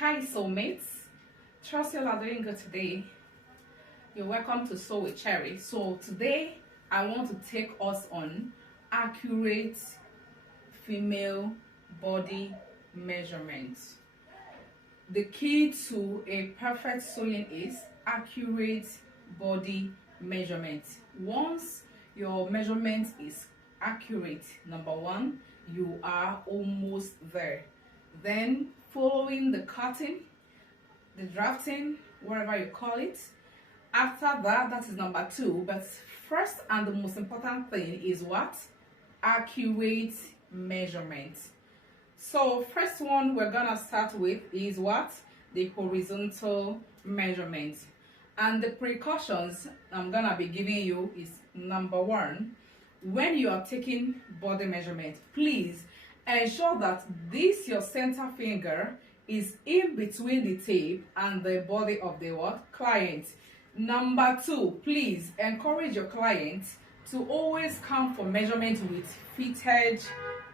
Hi soulmates, trust you all are doing good today. You're welcome to Soul with Cherry. So today I want to take us on accurate female body measurement. The key to a perfect sewing is accurate body measurement. Once your measurement is accurate, number one, you are almost there. Then following the cutting, the drafting, whatever you call it, after that, that is number two. But first and the most important thing is what? Accurate measurement. So first one we're gonna start with is what? The horizontal measurement. And the precautions I'm gonna be giving you is number one, when you are taking body measurement, please ensure that this your center finger is in between the tape and the body of the what? Client. Number two, please encourage your client to always come for measurement with fitted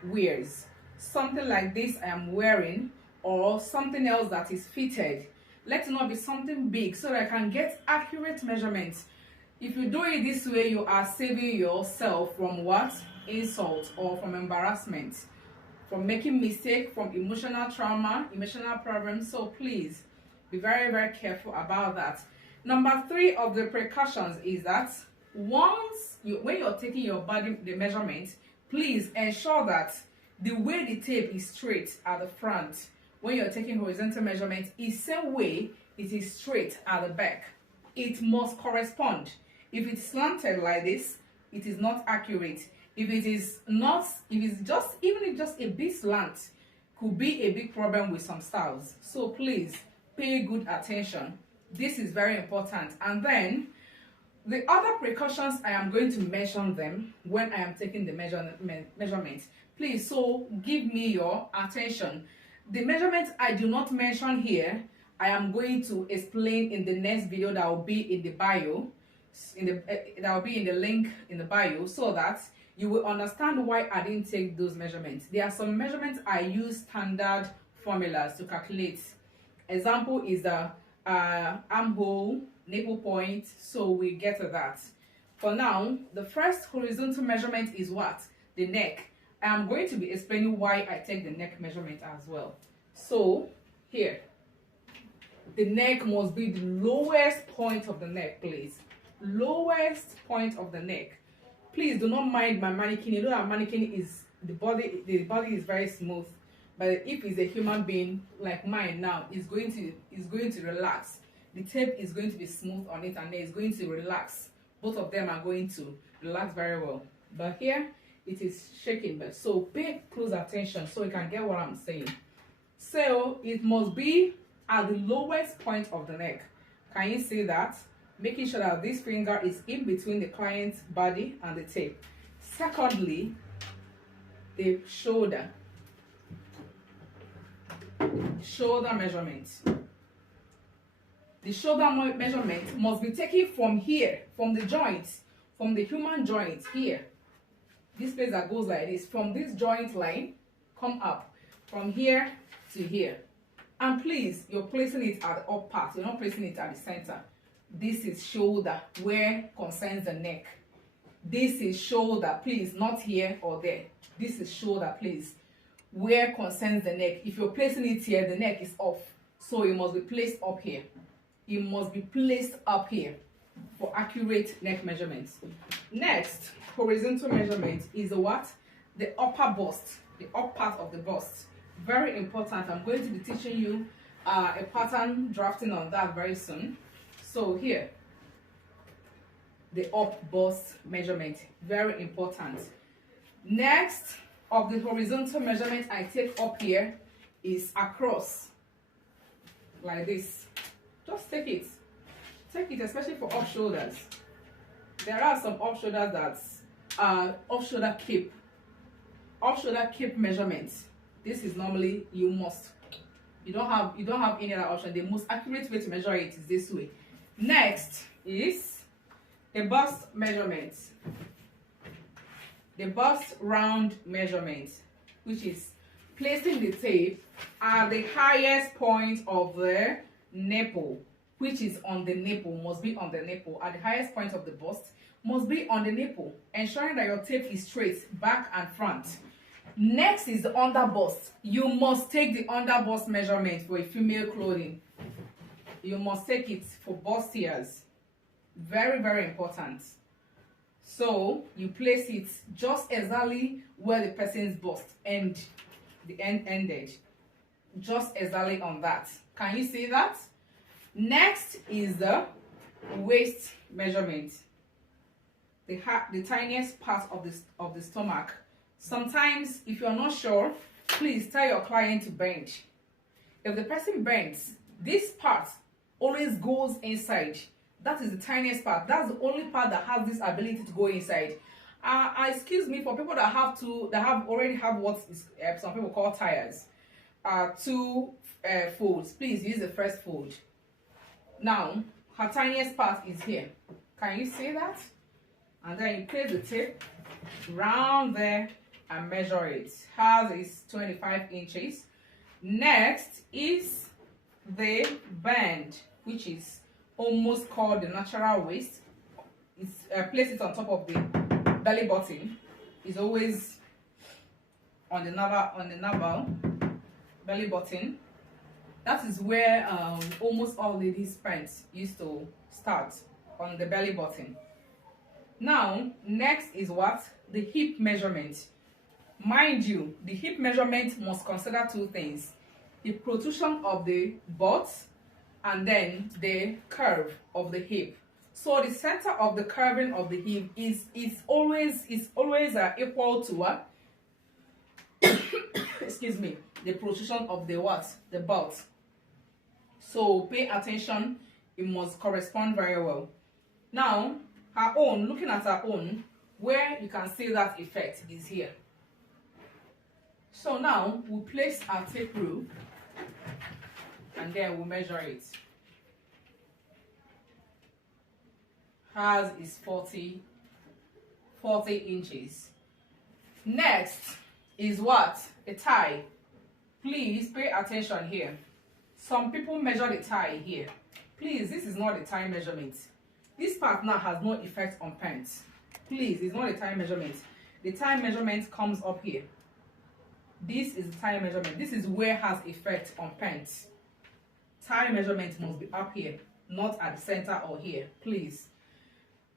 wears. Something like this I am wearing, or something else that is fitted. Let it not be something big so that I can get accurate measurements. If you do it this way, you are saving yourself from what? Insult or from embarrassment, from making mistake, from emotional trauma, emotional problems. So please be very, very careful about that. Number three of the precautions is that when you're taking your body the measurement, please ensure that the way the tape is straight at the front when you're taking horizontal measurement is same way it is straight at the back. It must correspond. If it's slanted like this, it is not accurate. If it is not, if it's just, even if just a bit slant, could be a big problem with some styles. So please pay good attention. This is very important. And then the other precautions, I am going to mention them when I am taking the measurement. Please, so give me your attention. The measurements I do not mention here, I am going to explain in the next video that will be in the bio, that will be in the link in the bio, so that you will understand why I didn't take those measurements. There are some measurements I use standard formulas to calculate. Example is the armhole, nipple point, so we get to that. For now, the first horizontal measurement is what? The neck. I am going to be explaining why I take the neck measurement as well. So here, the neck must be the lowest point of the neck, please. Lowest point of the neck. Please do not mind my mannequin. You know that mannequin is the body is very smooth, but if it's a human being like mine now, it's going to relax. The tape is going to be smooth on it and it's going to relax. Both of them are going to relax very well. But here it is shaking, but so pay close attention so you can get what I'm saying. So it must be at the lowest point of the neck. Can you see that? Making sure that this finger is in between the client's body and the tape. Secondly, the shoulder measurement. The shoulder measurement must be taken from here, from the joint, from the human joint here. This place that goes like this, from this joint line, come up, from here to here. And please, you're placing it at the up part, you're not placing it at the center. This is shoulder, where concerns the neck. This is shoulder, please, not here or there. This is shoulder, please, where concerns the neck. If you're placing it here, the neck is off, so it must be placed up here. It must be placed up here for accurate neck measurements. Next, horizontal measurement is the what? The upper bust, the up part of the bust. Very important. I'm going to be teaching you a pattern drafting on that very soon. So here, the up bust measurement, very important. Next of the horizontal measurement I take up here is across, like this. Just take it, especially for off shoulders. There are some off shoulders that's off shoulder cape measurements. This is normally you don't have any other option. The most accurate way to measure it is this way. Next is the bust measurement. The bust round measurement, which is placing the tape at the highest point of the nipple, which is on the nipple, must be on the nipple. At the highest point of the bust must be on the nipple, ensuring that your tape is straight back and front. Next is the under bust. You must take the under bust measurement for a female clothing. You must take it for bustiers. Very, very important. So you place it just exactly where the person's bust ended, just exactly on that. Can you see that? Next is the waist measurement, the tiniest part of the stomach. Sometimes, if you're not sure, please tell your client to bend. If the person bends, this part always goes inside. That is the tiniest part. That's the only part that has this ability to go inside. Excuse me, for people that already have what is some people call tires, two folds. Please use the first fold. Now, her tiniest part is here. Can you see that? And then you place the tape round there and measure it. Hers is 25 inches. Next is the bend, which is almost called the natural waist. It's place it on top of the belly button. It's always on the navel belly button. That is where almost all ladies' pants used to start, on the belly button. Now, next is what? The hip measurement. Mind you, the hip measurement must consider two things: the protrusion of the butt and then the curve of the hip. So the center of the curving of the hip is always equal to what? Excuse me, the protrusion of the what? The butt. So pay attention, it must correspond very well. Now, her own, looking at her own, where you can see that effect is here. So now we'll place our tape rule and then we'll measure it. Hers is 40 inches. Next is what? A tie. Please pay attention here. Some people measure the tie here. Please, this is not the tie measurement. This part now has no effect on pants. Please, it's not a tie measurement. The tie measurement comes up here. This is the tie measurement. This is where it has effect on pants. Tie measurement must be up here, not at the center or here. Please.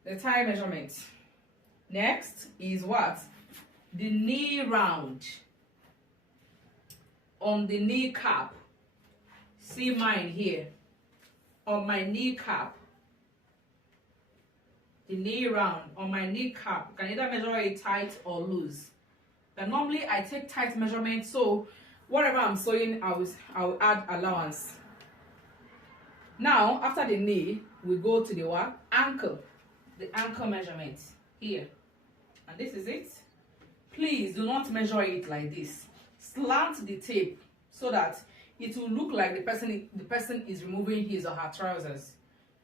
The tie measurement. Next is what? The knee round. On the kneecap. See mine here. On my kneecap. The knee round on my kneecap. You can either measure it tight or loose. But normally I take tight measurement, so whatever I'm sewing, I will add allowance. Now, after the knee, we go to the what? Ankle. The ankle measurement here. And this is it. Please do not measure it like this. Slant the tape so that it will look like the person is removing his or her trousers.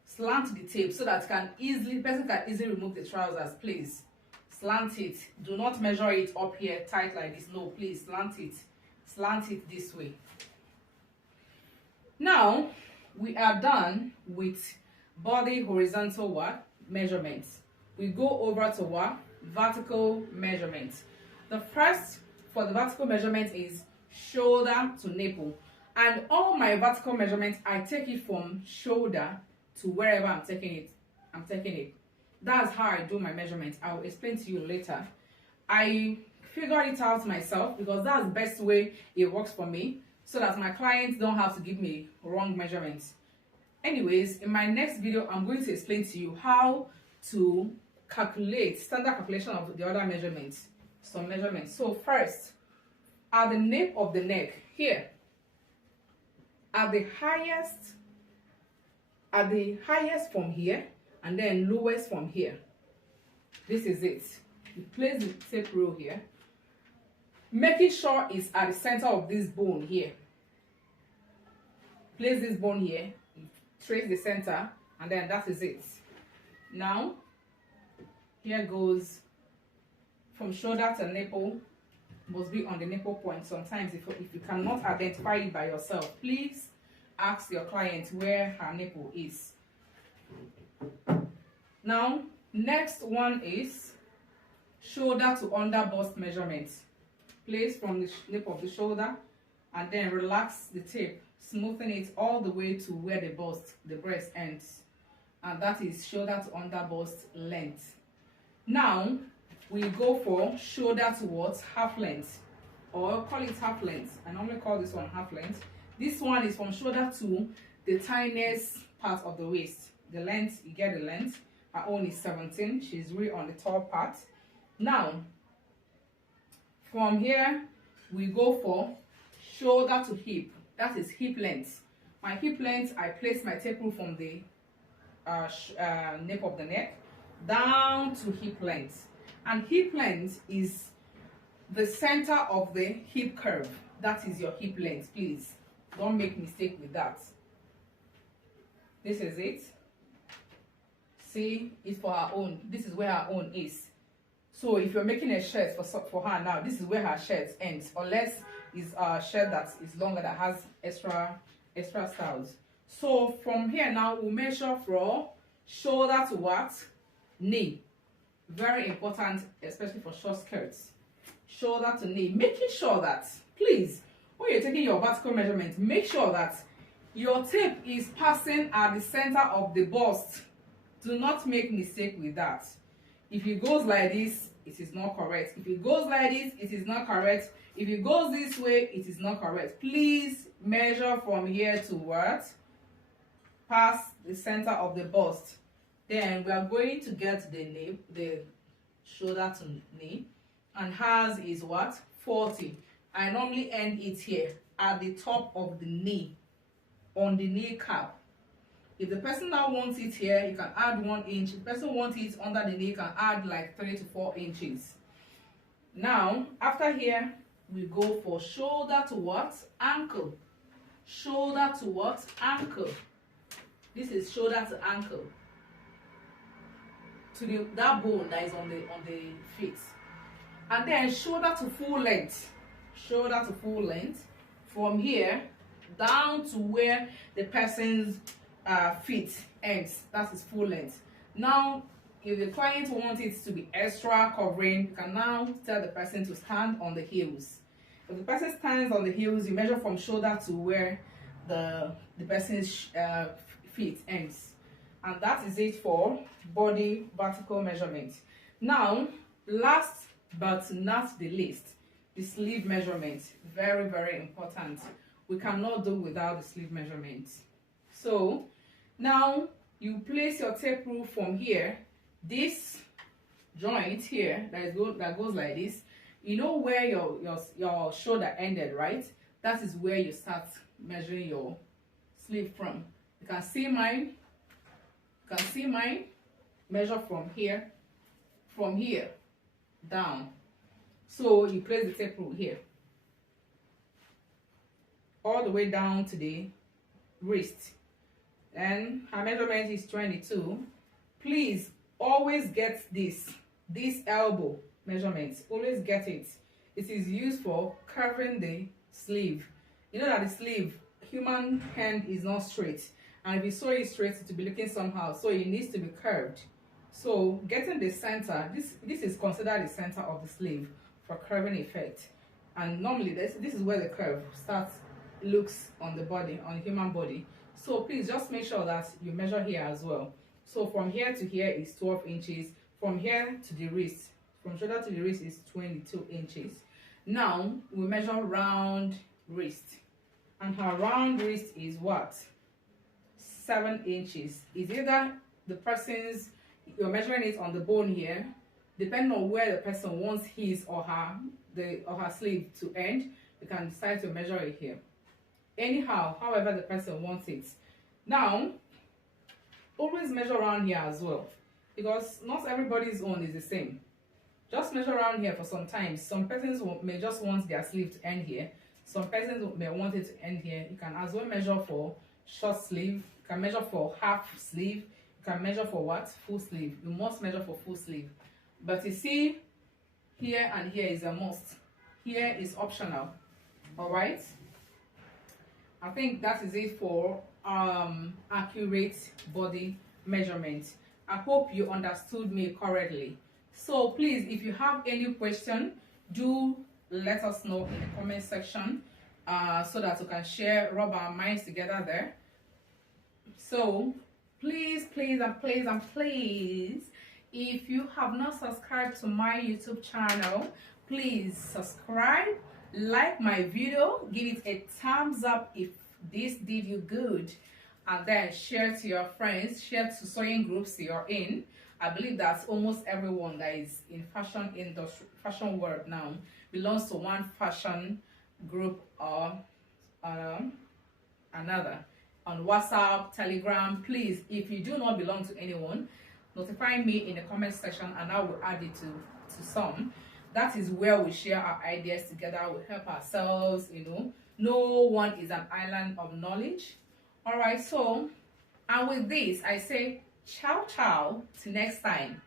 Slant the tape so that the person can easily remove the trousers. Please slant it. Do not measure it up here tight like this. No, please slant it this way. Now we are done with body horizontal what? Measurements. We go over to what? Vertical measurements. The first for the vertical measurement is shoulder to nipple, and all my vertical measurements I take it from shoulder to wherever I'm taking it. That's how I do my measurements. I will explain to you later. I figured it out myself because that's the best way it works for me, so that my clients don't have to give me wrong measurements. Anyways, in my next video, I'm going to explain to you how to calculate standard calculation of the other measurements. Some measurements. So first, at the nape of the neck here, at the highest from here, and then lowest from here. This is it. You place the tape rule here, making sure it's at the center of this bone here. Place this bone here, trace the center, and then that is it. Now, here goes from shoulder to nipple. must be on the nipple point. Sometimes if you cannot identify it by yourself, please ask your client where her nipple is. Now, next one is shoulder to under bust measurement. Place from the nape of the shoulder and then relax the tape, smoothing it all the way to where the breast ends, and that is shoulder to under bust length. Now we go for shoulder to what? Half length, or call it half length. I normally call this one half length. This one is from shoulder to the tiniest part of the waist. The length, you get the length. Her own is 17. She's really on the top part. Now from here we go for shoulder to hip. That is hip length. My hip length, I place my tape rule from the nape of the neck down to hip length. And hip length is the center of the hip curve. That is your hip length. Please don't make mistake with that. This is it. See, it's for her own. This is where her own is. So if you're making a shirt for her now, this is where her shirt ends, unless it's a shirt that is longer, that has extra styles. So from here now, we'll measure from shoulder to what? Knee. Very important, especially for short skirts. Shoulder to knee. Making sure that, please, when you're taking your vertical measurement, make sure that your tape is passing at the center of the bust. Do not make mistake with that. If it goes like this, it is not correct. If it goes like this, it is not correct. If it goes this way, it is not correct. Please measure from here to what? Past the center of the bust. Then we are going to get the shoulder to knee, and hers is what? 40. I normally end it here at the top of the knee, on the knee cap. If the person now wants it here, you can add 1 inch. If the person wants it under the knee, you can add like 3 to 4 inches. Now, after here, we go for shoulder to what? Ankle. Shoulder to what? Ankle. This is shoulder to ankle. To that bone that is on the feet. And then shoulder to full length. Shoulder to full length. From here down to where the person's feet ends. That is full length. Now, if the client wants it to be extra covering, you can now tell the person to stand on the heels. If the person stands on the heels, you measure from shoulder to where the person's feet ends. And that is it for body vertical measurement. Now, last but not the least, the sleeve measurement. Very, very important. We cannot do without the sleeve measurement. So now you place your tape rule from here, this joint here that goes like this. You know where your shoulder ended, right? That is where you start measuring your sleeve from. You can see mine. You can see mine. Measure from here down. So you place the tape rule here, all the way down to the wrist. And her measurement is 22. Please always get this elbow measurement. Always get it. It is used for curving the sleeve. You know that the sleeve, human hand is not straight, and if you sew it straight, it will be looking somehow. So it needs to be curved. So getting the center, this is considered the center of the sleeve for curving effect. And normally this is where the curve looks on the body, on the human body. So please just make sure that you measure here as well. So from here to here is 12 inches. From here to the wrist, from shoulder to the wrist is 22 inches. Now we measure round wrist. And her round wrist is what? 7 inches. It's either the person's, you're measuring it on the bone here, depending on where the person wants his or her sleeve to end, you can decide to measure it here. Anyhow, however the person wants it. Now, always measure around here as well, because not everybody's own is the same. Just measure around here for some time. Some persons may just want their sleeve to end here. Some persons may want it to end here. You can as well measure for short sleeve. You can measure for half sleeve. You can measure for what? Full sleeve. You must measure for full sleeve. But you see, here and here is a must. here is optional. All right, I think that is it for accurate body measurement. I hope you understood me correctly. So please, if you have any question, do let us know in the comment section, so that we can rub our minds together there. So please, if you have not subscribed to my YouTube channel, please subscribe, like my video, give it a thumbs up if this did you good, and then share to your friends, share to sewing groups you're in. I believe that almost everyone that is in fashion industry, fashion world now, belongs to one fashion group or another. On WhatsApp, Telegram, please, if you do not belong to anyone, notify me in the comment section and I will add it to some. That is where we share our ideas together, we help ourselves, you know. No one is an island of knowledge. All right, so, and with this I say ciao ciao till next time.